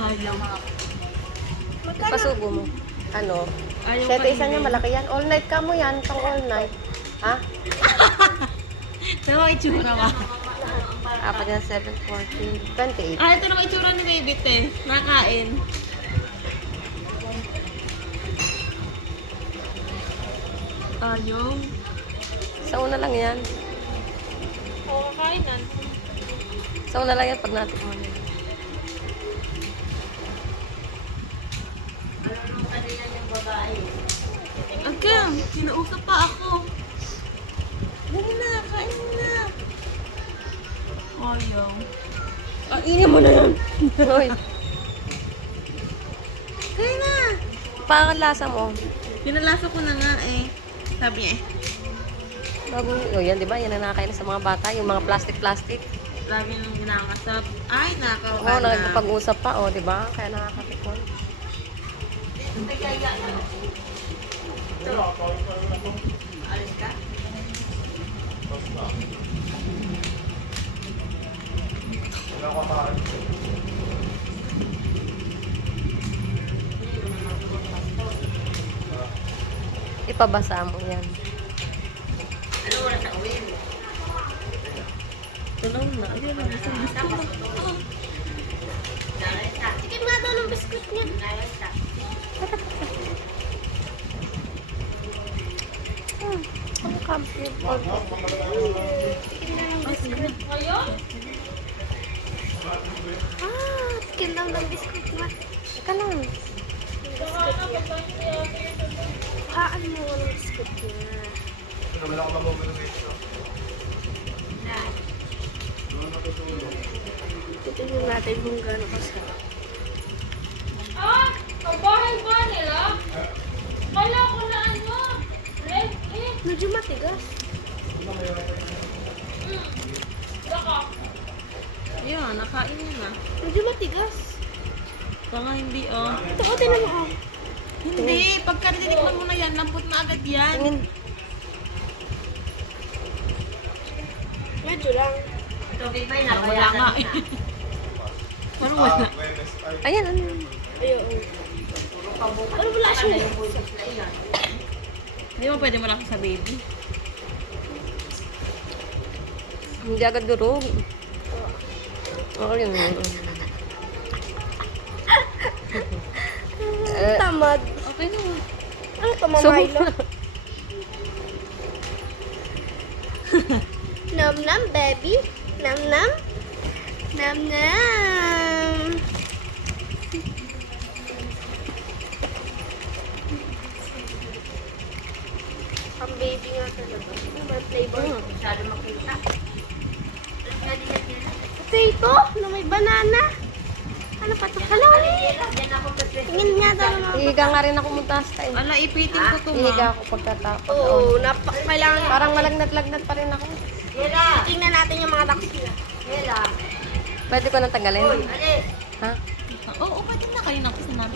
Ayaw. Pasubo mo. Ano? Ayaw 7 isa kainin. niya, malaki yan. All night ka mo yan, pang all night. Ha? Pero ang itsura ba? Apat yan, 7, 14, 28. Ah, ito naman itsura ni Baby Te. Nakain. Ayaw. Sa una lang yan. Oo, kakainan. Sa una lang yan pag natikman mo. Agam, kinausap pa ako. Dali na, kain na. Ayaw. Ini mo na yan. Hoy, Kain na. parang lasa mo. Pinalasa ko na nga eh. Sabi niya eh. Bago, oh yan, di ba? Yan ang nakakain sa mga bata, yung mga plastic-plastic. Lagi nung ginakasap. Ay, nakaw Oo, ka na. nagpag-usap pa, oh, di ba? Kaya nakakatikon. Ipabasa mo yan. Tulong na. Ayun na, gusto na. Tikim nga daw ng biskuit niya. Ang kampi. Tikim na ng biskuit. Tikim lang ng biskuit niya. Ika lang. Haan mo ng biskuit niya. Titignan natin kung gano'n kasarap. Kabahay ba nila? Kala ko na ano? Red eh. Medyo matigas. Baka. Ayun, nakain niya na. Medyo matigas. Baka hindi oh. Ito, o, tinan mo. Hindi, pagka tinikman mo na yan, lambot na agad yan. Tingin. Medyo lang. Parang wala nga eh. Parang wala. Ayan, ano yun? Ayun. Ano wala siya? Hindi mo pwede mo lang sa baby. Hindi agad durog. Oo, yun. Tamad. Okay na. Ano to, mamaylo? Nam nam, baby. Nam nam. Nam nam. Ang baby nga talaga. Ano ba yung flavor? Masyado makita. Potato na may banana. Ano pa to? Kalawali. Yan ako kasi. Tingin nga daw ng mga... Ihiga nga rin ako muntas tayo. Ala, ipitin ko to Ihiga ma. ako pagkatapos. Oo, kailangan... Parang malagnat-lagnat pa rin ako. Hela! Tingnan natin yung mga ducks nila. Hela! Pwede ko nang tanggalin. Alis! Ha? Oo, pwede na kayo na ko sinabi